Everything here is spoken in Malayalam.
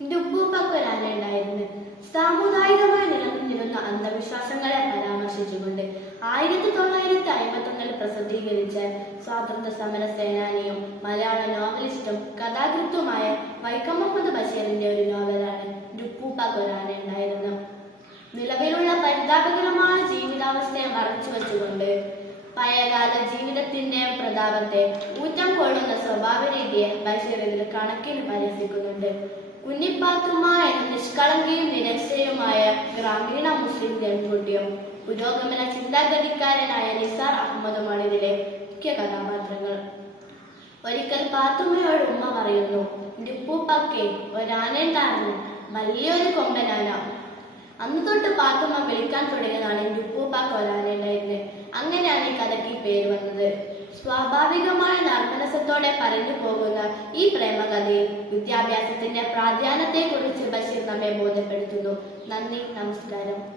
എന്റെ ഉപ്പൂപ്പക്കൊരാനുണ്ടായിരുന്നു സാമുദായികമായി നിലനിന്നിരുന്ന അന്ധവിശ്വാസങ്ങളെ പരാമർശിച്ചുകൊണ്ട് ആയിരത്തി തൊള്ളായിരത്തി അമ്പത്തി ഒന്നിൽ പ്രസിദ്ധീകരിച്ച സ്വാതന്ത്ര്യ സമര സേനാനിയും മലയാള നോവലിസ്റ്റും കഥാകൃത്തുമായ വൈക്കം മുഹമ്മദ് ബഷീറിന്റെ ഒരു നോവലാണ് എന്റെ ഉപ്പൂപ്പക്കൊരാനുണ്ടായിരുന്നു നിലവിലുള്ള പരിതാപകരമായ ജീവിതാവസ്ഥയെ മറച്ചു വെച്ചുകൊണ്ട് പഴയകാല ജീവിതത്തിന്റെ പ്രതാപത്തെ ഊറ്റം കൊള്ളുന്ന സ്വഭാവ രീതിയെ ബഷീർ ഇതിൽ കണക്കിൽ പരിഹസിക്കുന്നുണ്ട് എന്ന നിഷ്കളങ്കയും നിരക്ഷയുമായ ഗ്രാമീണ മുസ്ലിം ജൻകുട്ടിയും പുരോഗമന ചിന്താഗതിക്കാരനായ നിസാർ അഹമ്മദുമാണ് ഇതിലെ മുഖ്യ കഥാപാത്രങ്ങൾ. ഒരിക്കൽ പാത്തുമ്മയോട് ഉമ്മ പറയുന്നു ഡിപ്പൂപ്പക്കെ ഒരാനെ ഒരാനയുണ്ടായിരുന്നു വലിയൊരു കൊമ്പനാന അന്ന് തൊട്ട് പാത്തുമ്മ വിളിക്കാൻ തുടങ്ങിയതാണ് ഡിപ്പൂപ്പാക്ക് ഒരാനെ ഉണ്ടായിരുന്നത് അങ്ങനെയാണ് ഈ കഥയ്ക്ക് പേര് വന്നത്. സ്വാഭാവികമായ നർമ്മരസത്തോടെ പറഞ്ഞു പോകുന്ന ഈ പ്രേമകഥയിൽ വിദ്യാഭ്യാസത്തിന്റെ പ്രാധാന്യത്തെ കുറിച്ച് ബഷീർ നമ്മെ ബോധ്യപ്പെടുത്തുന്നു. നന്ദി നമസ്കാരം.